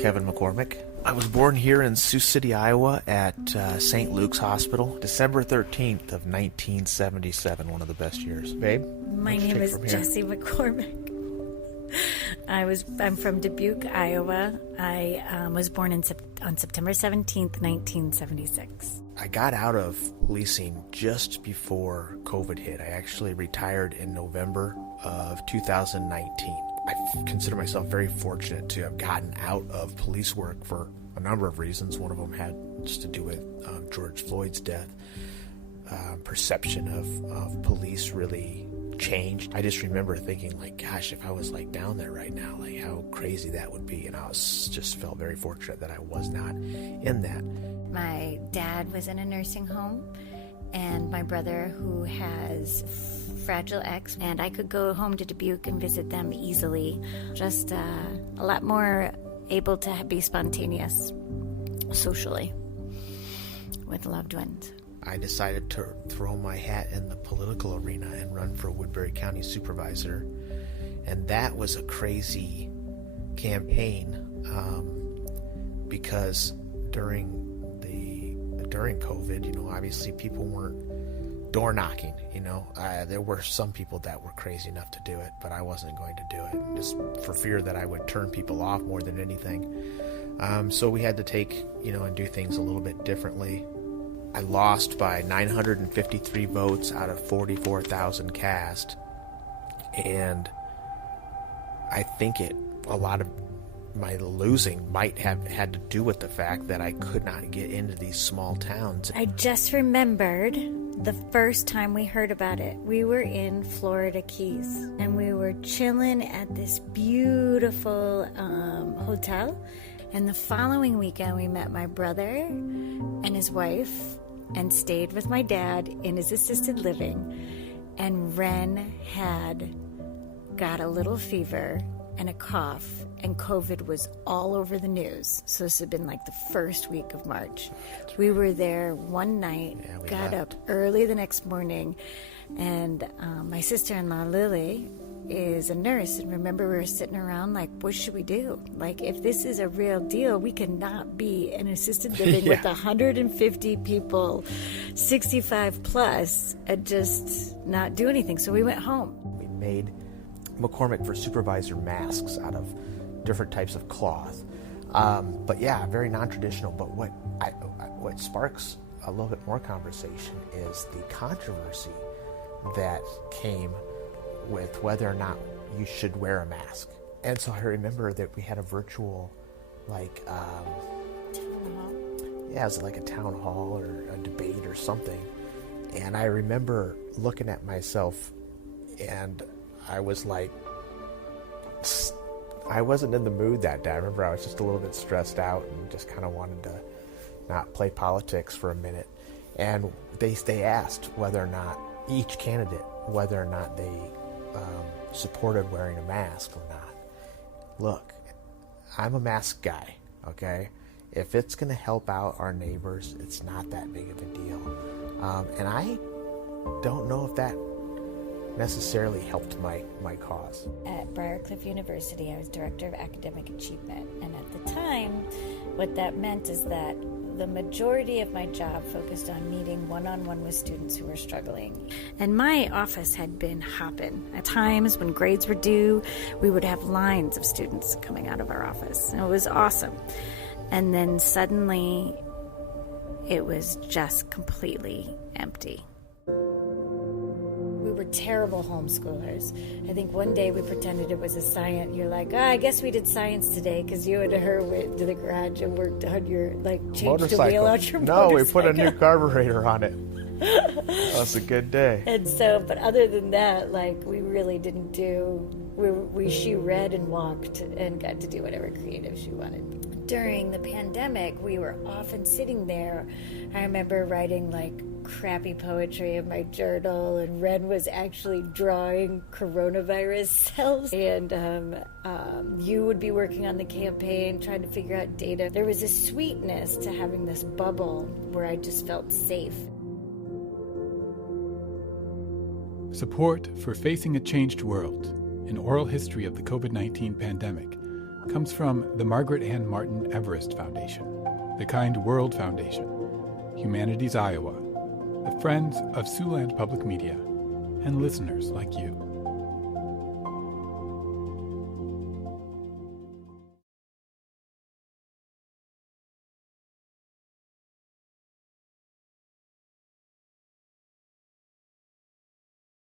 Kevin McCormick. I was born here in Sioux City, Iowa at St. Luke's Hospital, December 13th of 1977, one of the best years. Babe? My name is Jessie McCormick. I'm from Dubuque, Iowa. I was born on September 17th, 1976. I got out of policing just before COVID hit. I actually retired in November of 2019. I consider myself very fortunate to have gotten out of police work for a number of reasons. One of them had just to do with George Floyd's death. Perception of police really changed. I just remember thinking, like, gosh, if I was like down there right now, like how crazy that would be. And I just felt very fortunate that I was not in that. My dad was in a nursing home, and my brother, who has Fragile X, and I could go home to Dubuque and visit them easily. Just a lot more able to be spontaneous socially with loved ones. I decided to throw my hat in the political arena and run for Woodbury County Supervisor. And that was a crazy campaign because during COVID, obviously people weren't door knocking, there were some people that were crazy enough to do it, but I wasn't going to do it, just for fear that I would turn people off more than anything. So we had to take, and do things a little bit differently. I lost by 953 votes out of 44,000 cast, and I think a lot of my losing might have had to do with the fact that I could not get into these small towns. I just remembered the first time we heard about it. We were in Florida Keys, and we were chilling at this beautiful hotel. And the following weekend, we met my brother and his wife and stayed with my dad in his assisted living. And Ren had got a little fever and a cough, and COVID was all over the news. So this had been like the first week of March. We were there one night, got up early the next morning, and my sister-in-law, Lily, is a nurse, and remember we were sitting around like, what should we do? Like, if this is a real deal, we cannot be in assisted living with 150 people, 65 plus, and just not do anything. So we went home. We made McCormick for Supervisor masks out of different types of cloth. But yeah, very non-traditional. But what sparks a little bit more conversation is the controversy that came with whether or not you should wear a mask. And so I remember that we had a virtual, town hall. Yeah, it was like a town hall or a debate or something. And I remember looking at myself, and I was like, I wasn't in the mood that day. I remember I was just a little bit stressed out and just kind of wanted to not play politics for a minute. And they asked whether or not, each candidate, whether or not they supported wearing a mask or not. Look, I'm a mask guy, okay? If it's going to help out our neighbors, it's not that big of a deal. And I don't know if that necessarily helped my cause. At Briarcliff University, I was Director of Academic Achievement, and at the time, what that meant is that the majority of my job focused on meeting one-on-one with students who were struggling. And my office had been hopping. At times, when grades were due, we would have lines of students coming out of our office. And it was awesome. And then suddenly, it was just completely empty. We were terrible homeschoolers. I think one day we pretended it was a science. You're like, I guess we did science today because you and her went to the garage and worked on your, changed the wheel out your motorcycle. No, we put a new carburetor on it. That was a good day. And so, but other than that, we really didn't do, she read and walked and got to do whatever creative she wanted. During the pandemic, we were often sitting there. I remember writing crappy poetry in my journal, and Ren was actually drawing coronavirus cells, and you would be working on the campaign, trying to figure out data. There was a sweetness to having this bubble where I just felt safe. Support for Facing a Changed World, an oral history of the COVID-19 pandemic, comes from the Margaret Ann Martin Everest Foundation, the Kind World Foundation, Humanities Iowa, the Friends of Siouxland Public Media, and listeners like you.